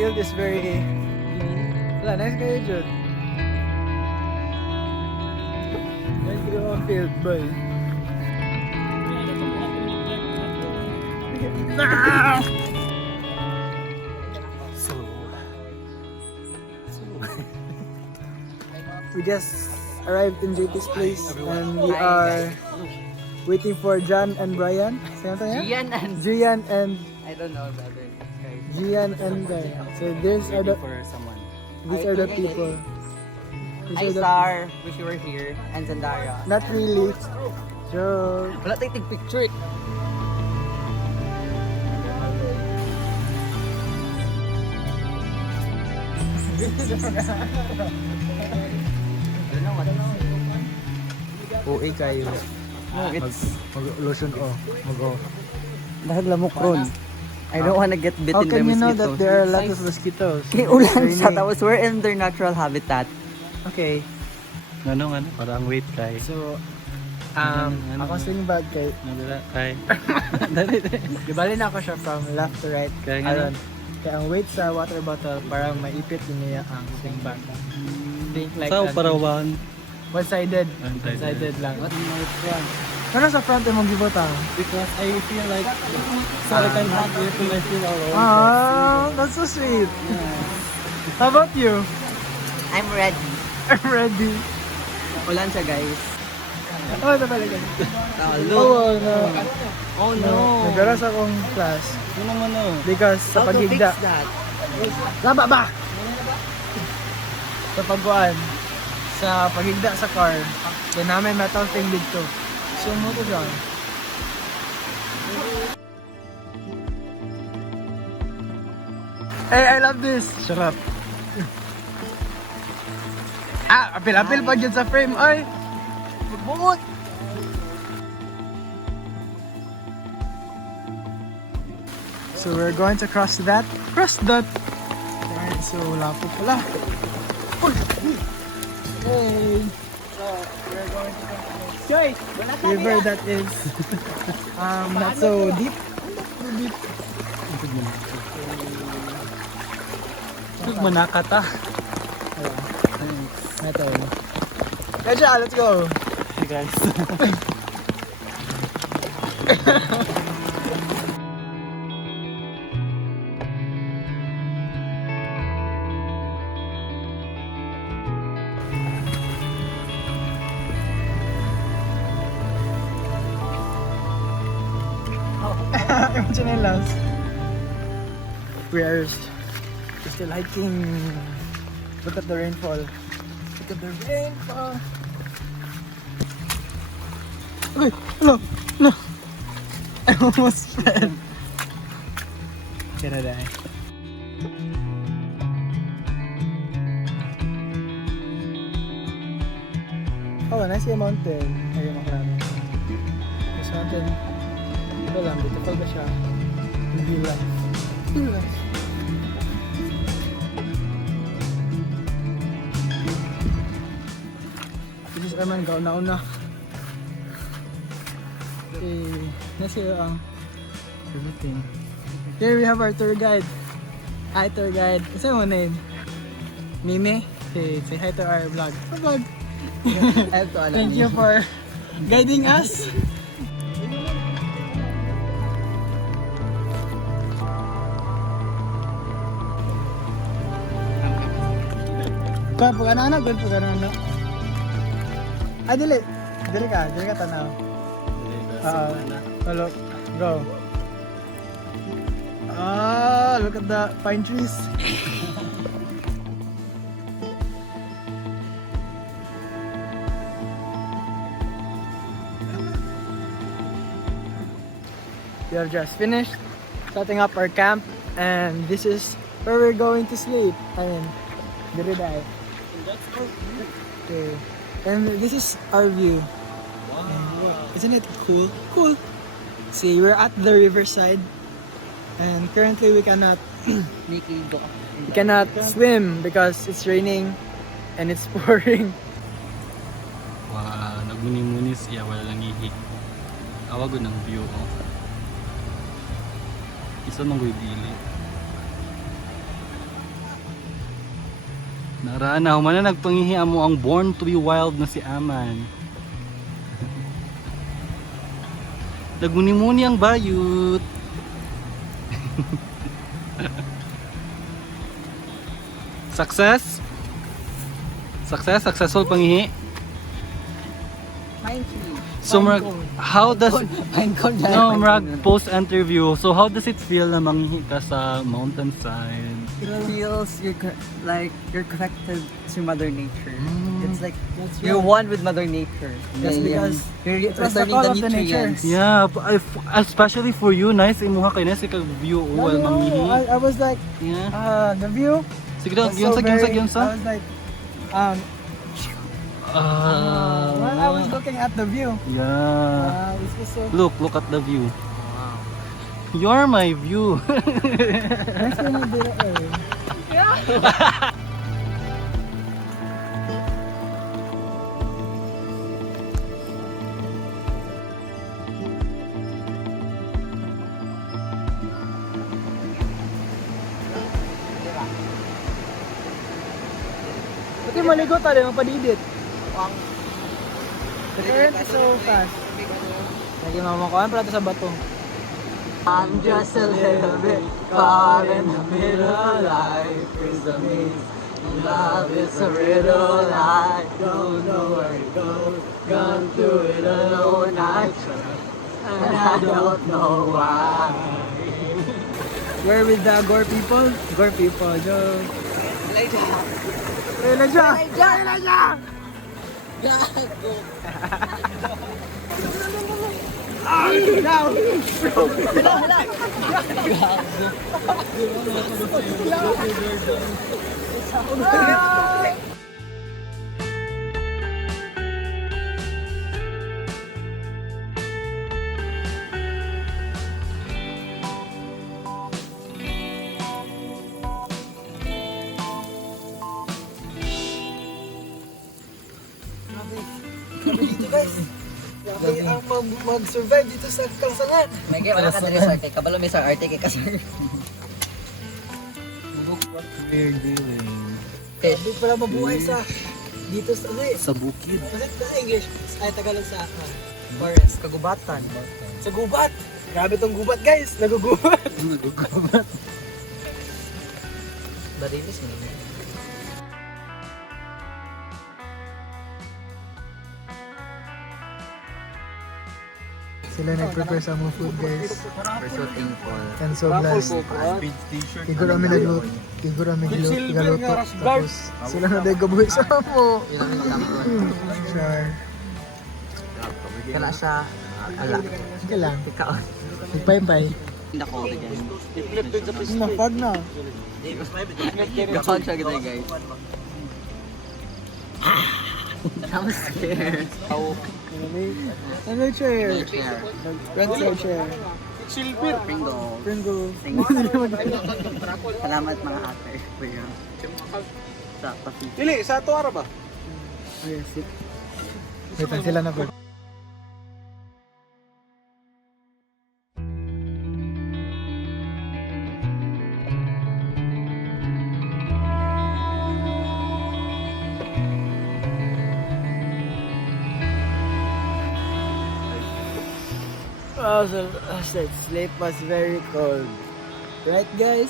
field is very... Wala, nice kayo dyan. Nice kayo ang field, boy. We just arrived in JP's place and we are waiting for John and Brian. Gian and I don't know the other guys. Gian and Brian. So these are the people. Hi Star, wish you were here. And Zandara. Not really. So Wala tayong picture. OA kayo. Mag-lotion Mag-o. Dahil lamok ron. I don't wanna get How bitten by can you know mosquitoes. that there are a lot of mosquitoes? Kay ulan siya, tapos we're in their natural habitat. Okay. Ano, parang wait kay. So, ako sing bag kay... Nadala kay. Gibali na ako siya from left to right. Kaya nga Aron. Kaya ang weight sa water bottle para maipit din niya ang sling bag. Think like Sao that. parawan. One-sided. One-sided. One-sided lang. Ano sa front mong gibutang? Because I feel like so I can have it when I feel alone. Ah, that's so sweet. How about you? I'm ready. I'm ready. Ulan siya guys. Oh, ito pala ganun. Talo. Oh, no. Oh no. Nagaras akong class Ano naman because sa How to fix pagigda. that? Laba ba? Sa pagkuan. Sa pagigda sa car. Kaya namin metal thing dito. So mo to siya. Hey, I love this. Sarap. Apil-apil pa dyan sa frame. Ay! Magbungot! So we're going to cross that. Cross that! Alright, so wala po pala. Uy! Hey! So, we're going to cross the river that is not so deep. Not deep. Manakata. Ito. Medya, let's go! Hey guys. Chinelas. We are still hiking. Look at the rainfall. Look at the rainfall. Ay, no. I almost fell. Gonna die. Oh, nice yung mountain. Ayun ang klaro. This mountain. Ito lang, beautiful ba siya? Hindi lang. This is Arman, gauna-una. Okay, nasa ang everything. Here we have our tour guide. Hi tour guide. What's your name? Mimi? Okay, say hi to our vlog. Vlog. Thank you for guiding us. Good po ano? Good po ano? Dili. Dili ka tanaw. Look, go. Look at the pine trees. We have just finished setting up our camp and this is where we're going to sleep. Ayun, diri dai. Okay. And this is our view. Wow. Isn't it cool? Cool. See, we're at the riverside and currently we cannot swim because it's raining and it's pouring. Wow, nagmuni-muni siya, wala lang ihi. Awag ng view Isa mong dili. Narana, humana nagpangihi mo ang born to be wild na si Aman. Nagmuni-muni ang bayut. Success? Successful pangihi? Mind free. So Marag, how does Mind cold. no Marag post interview? So how does it feel na mangihi ka sa mountainside? It feels like you're connected to Mother Nature. It's like That's you're right. one with Mother Nature. That's because you're it was the returning call the of the nature. nutrients. Yeah, especially for you, nice imuha kay nice kag view No, while no, mangihi. I was like, Yeah. the view Sige daw, was gyunsa I gyunsa. was like, well, I was looking at the view. Yeah. It was so Look at the view. You're my view. nice when you did it. Pati maligo tayo, mapadidit. The current is so fast. Lagi mamakuhan para ito sa bato. I'm just a little bit caught in the middle. Life is a maze. Love is a riddle. I don't know where it goes. Gone through it alone. I trust, and I don't know why. We're with the Gore people. Gore people, Joe. Elijah. Elijah! Gago. Grabe ang mag-survive dito sa kalsangan. May kaya wala ka na resort eh. Kabalo may sa arte kay kasar. Look what we're doing. Fish. Hindi pala mabuhay sa dito sa Sa bukid. Sa English, ay Tagalog sa forest, kagubatan. Sa gubat. Grabe tong gubat, guys. Nagugubat. Nagugubat. Barilis mo. Sila nag-prepare sa mga food, guys. We're so thankful. And so blessed. Siguro kami nagluto. Siguro kami nagluto. Tapos sila na dahil gabuhi sa mo. Yun ang nagtangkol. Sure. Kala siya. Wala. Okay lang. Ikaw. Magpay-pay. Nako again. Napag na. Kapag siya kita guys. I'm scared. Ano chair? Chair. Red side chair. Pringle. Pringle. Salamat mga ate. Kuya. Sa papi. Dili, sa ato ara ba? Wait, sila na po. Oh, so that sleep was very cold. Right, guys?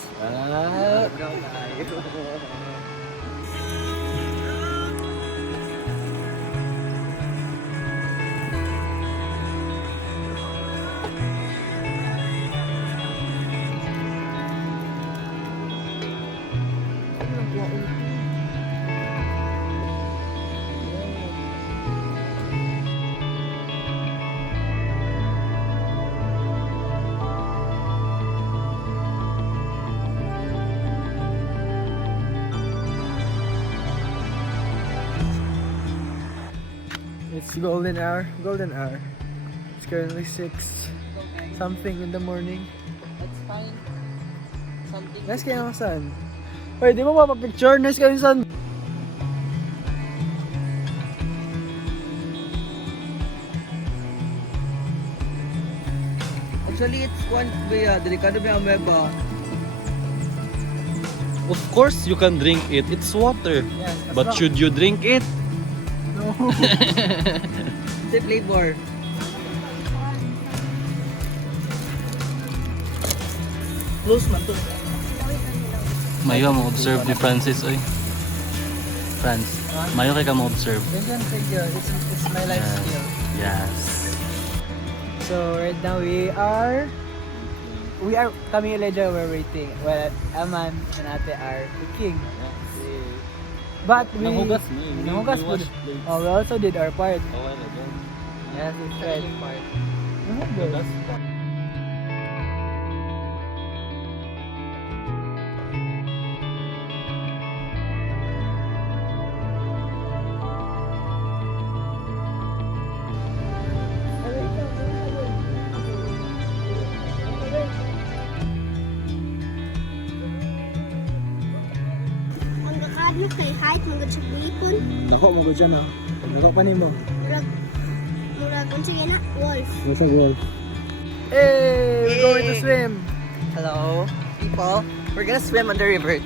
It's golden hour. Golden hour. It's currently 6 something in the morning. That's fine. Something. Nice kayo ng sun. Hoy, di mo mapapicture? Nice kayo ng sun. Actually, it's one way delikado ba ang weba. Of course you can drink it. It's water. Yes, as But long- should you drink it? No. The flavor. Close man to. Mayo mo observe ni Francis oy. Franz, mayo kay ka mo observe. Ganyan figure. It's my life Yeah. skill. Yes. So right now we are kami Elijah, we're waiting. Well, Aman and Ate are cooking. But we Nanghugas mo Nanghugas po. Oh, we also did our part. Okay na dyan. Yes, we tried. Hugas. Ang kakadyo kay kahit magod sa bulipon, Nako mo ko dyan, oh. Nako pa nimo. murag kung sige na, wolf. What's a wolf? Hey, we're going to swim. Hello, people. We're gonna swim on the river.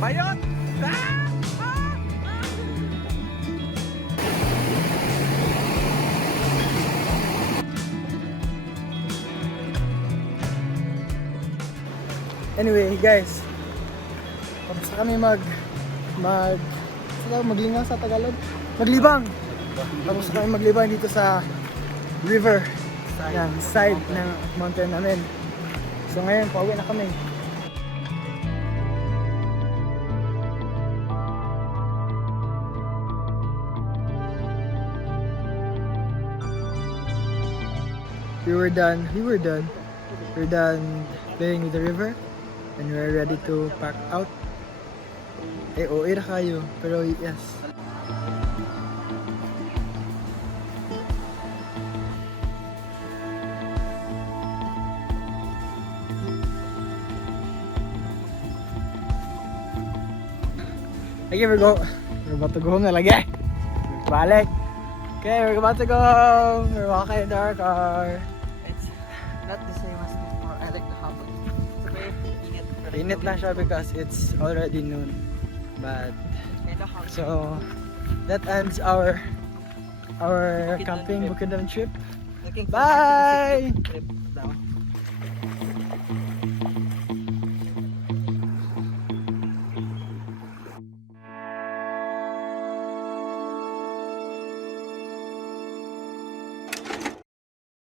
Bayot! Anyway, guys. Tapos na kami maglingaw sa Tagalog. Maglibang. Tapos na kami maglibang dito sa river. Yan, side ng mountain namin. So ngayon, pauwi na kami. We're done playing with the river and we're ready to pack out. OA na kayo, pero yes. Okay, we're about to go home na lagi. Balik. Okay, we're about to go home. We're walking in our car. It's not the same as before. I like the hapon. Okay, init. Init lang siya because it's already noon. But Kinda hot. so that ends our Bukidnon camping trip. Bukidnon trip. Looking Bye! forward to the trip now.